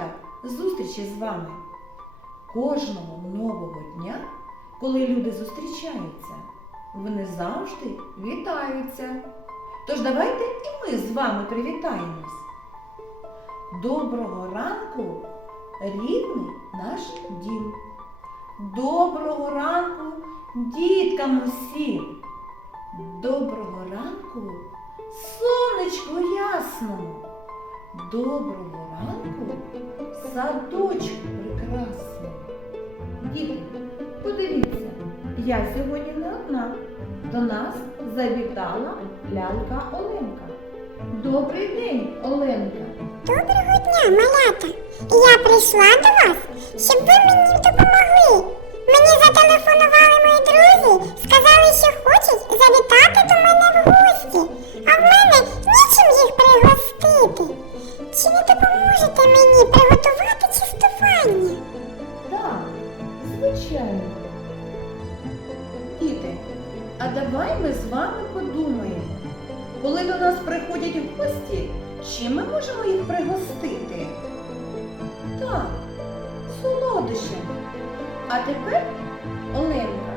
рада зустрічі з вами. Кожного нового дня, коли люди зустрічаються, вони завжди вітаються. Тож давайте і ми з вами привітаємось. Доброго ранку, рідний наш дім. Доброго ранку, діткам усім. Доброго ранку, сонечку ясному. Доброго ранку, садочку прекрасному. Діти, подивіться, я сьогодні не одна. До нас завітала лялька Оленка. Добрий день, Оленка. Доброго дня, малята! Я прийшла до вас, щоб ви мені допомогли. Мені зателефонували мої друзі, сказали, що хочуть завітати до мене в гості, звичайно. Діти, а давай ми з вами подумаємо, коли до нас приходять в гості, чим ми можемо їх пригостити? Так, солодощами. А тепер, Оленка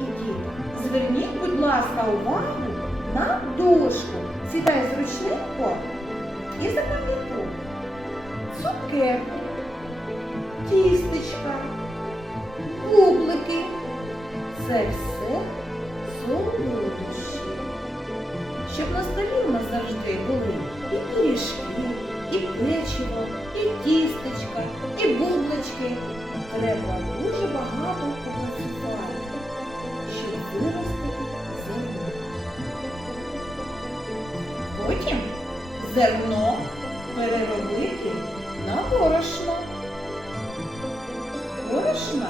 і діти, зверніть, будь ласка, увагу на дошку. Сідай зручненько і запам'ятай. Цукерки, тістечка, столі у нас завжди були і пиріжки, і печиво, і тістечка, і бублички. Треба дуже багато працювати, щоб виростити зерно. Потім зерно переробити на борошно. Борошна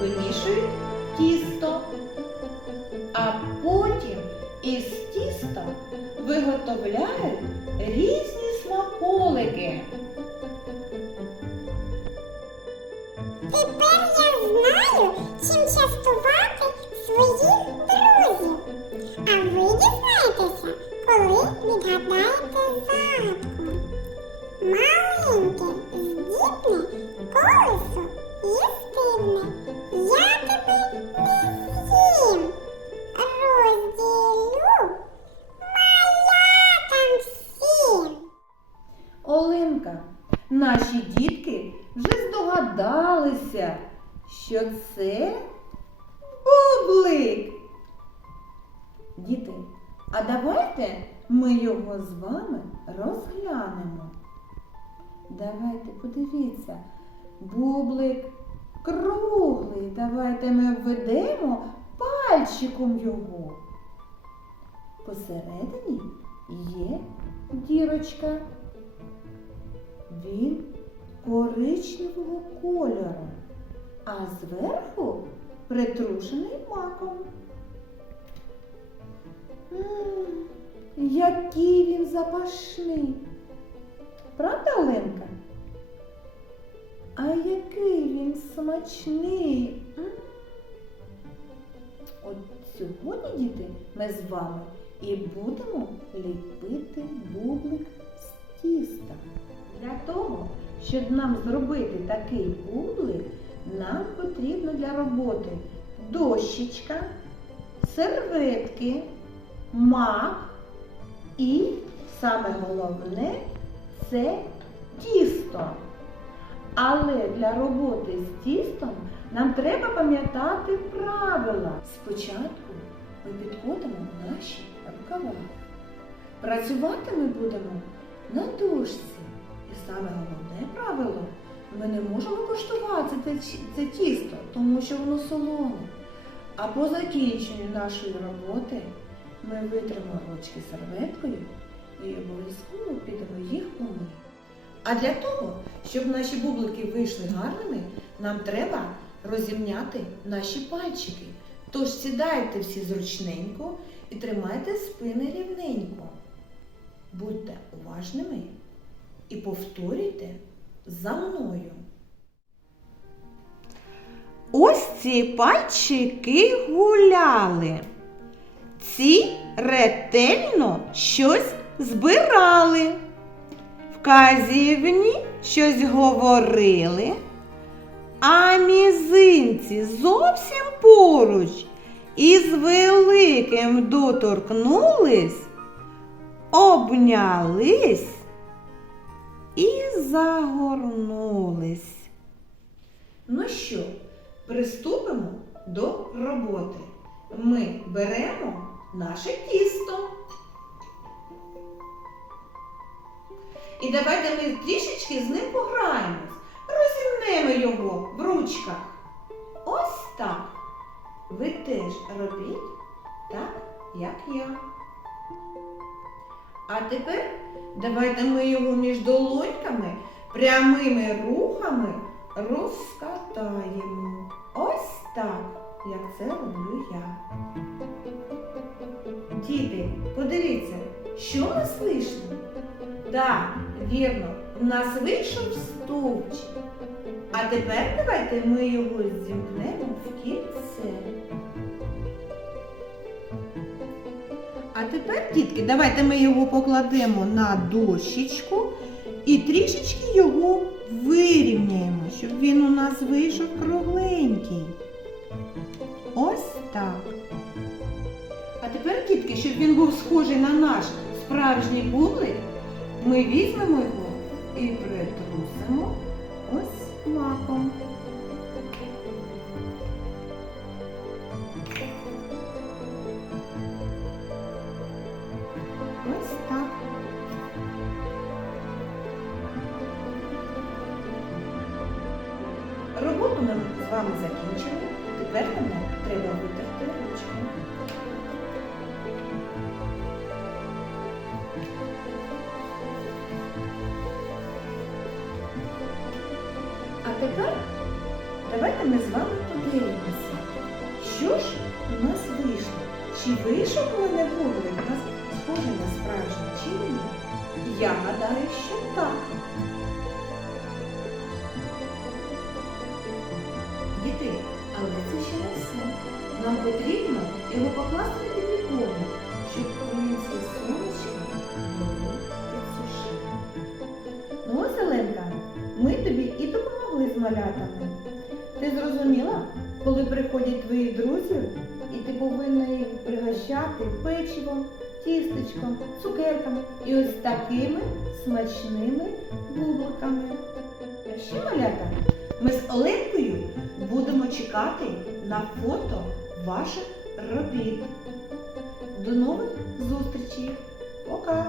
вимішують тісто, а потім із тіста виготовляють різні смаколики. Бублик. Діти, а давайте ми його з вами розглянемо. Давайте подивіться, бублик круглий. Давайте ми введемо пальчиком його. Посередині є дірочка. Він коричневого кольору, а зверху притрушений маком. М, який він запашний. Правда, Оленка? А який він смачний. М? От сьогодні, діти, ми з вами і будемо ліпити бублик з тіста. Для того, щоб нам зробити такий бублик, нам потрібно для роботи дощечка, серветки, мак і саме головне це тісто. Але для роботи з тістом нам треба пам'ятати правила. Спочатку ми підходимо наші рукава. Працювати ми будемо на дошці. І саме головне правило, ми не можемо коштувати це, це тісто, тому що воно солоне. А по закінченню нашої роботи ми витримо ручки серветкою і обов'язково підемо їх помити. А для того, щоб наші бублики вийшли гарними, нам треба розімняти наші пальчики. Тож сідайте всі зручненько і тримайте спини рівненько. Будьте уважними і повторюйте за мною. Ось ці пальчики гуляли. Ці ретельно щось збирали. Вказівні щось говорили, а мізинці зовсім поруч і з великим доторкнулись, обнялись і загорнулись. Ну що, приступимо до роботи. Ми беремо наше тісто. І давайте ми трішечки з ним пограємось. Розімнемо його в ручках. Ось так. Ви теж робіть так, як я. А тепер давайте ми його між долоньками прямими рухами розкатаємо. Ось так, як це роблю я. Діти, подивіться, що нас вийшло? Так, вірно, у нас вийшов стовпчик. А тепер давайте ми його зімкнемо в кільце. А тепер, дітки, давайте ми його покладемо на дощечку і трішечки його вирівняємо, щоб він у нас вийшов кругленький. Ось так. А тепер, дітки, щоб він був схожий на наш справжній бублик, ми візьмемо його і притрусимо ось лаком. Роботу ми з вами закінчили. Тепер нам треба витерти ручки. А тепер давайте ми з вами подивимося, що ж у нас вийшло. Чи вийшов у мене вуглик на схожий на справжній чи ні? Я гадаю, що так. Його покласти на підвіконня, щоб промінці сонечка його підсушили. Ну, ось, Оленка, ми тобі і допомогли з малятами. Ти зрозуміла, коли приходять твої друзі, і ти повинна їх пригощати печивом, тістечком, цукерками і ось такими смачними бубликами. А ще малята, ми з Оленкою будемо чекати на фото ваших робіт. До нових зустрічей. Пока!